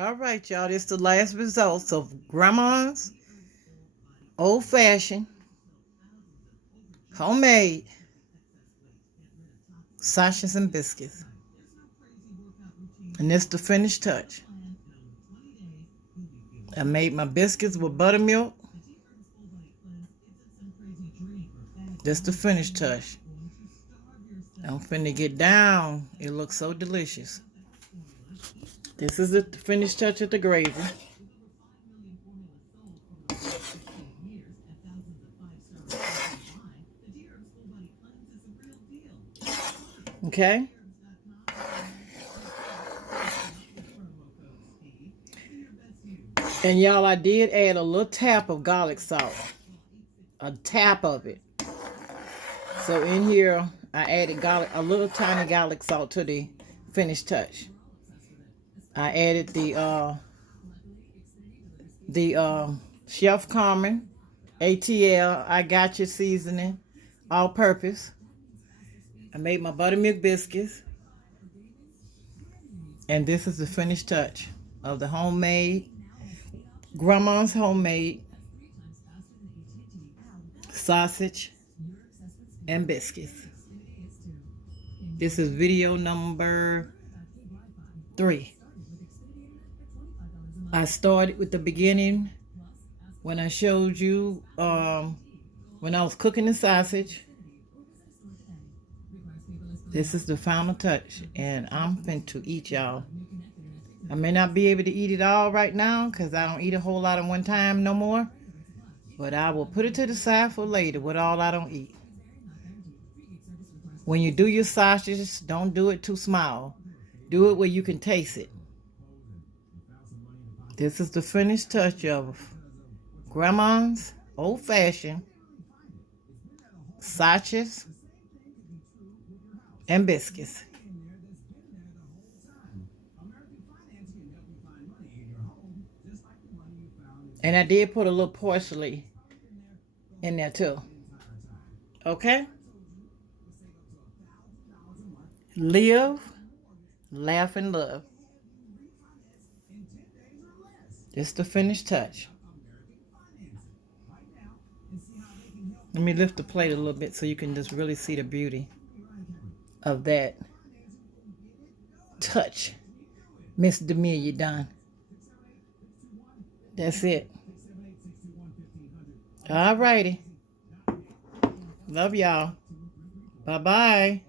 All right, y'all. This is the last results of Grandma's old-fashioned, homemade sausages and biscuits. And this is the finished touch. I made my biscuits with buttermilk. This is the finished touch. I'm finna get down. It looks so delicious. This is the finished touch of the gravy. Okay? And y'all, I did add a little tap of garlic salt. A tap of it. So in here, I added a little tiny garlic salt to the finished touch. I added the Chef Carmen ATL, I got your seasoning, all purpose. I made my buttermilk biscuits. And this is the finished touch of the homemade, Grandma's homemade sausage and biscuits. This is video number 3. I started with the beginning when I showed you when I was cooking the sausage. This is the final touch, and I'm finna eat, y'all. I may not be able to eat it all right now because I don't eat a whole lot at one time no more, but I will put it to the side for later with all I don't eat. When you do your sausages, don't do it too small. Do it where you can taste it. This is the finished touch of Grandma's old-fashioned sausages and biscuits. And I did put a little parsley in there too. Okay? Live, laugh, and love. It's the finished touch. Let me lift the plate a little bit so you can just really see the beauty of that touch. Miss Damea, you done. That's it. All righty. Love y'all. Bye-bye.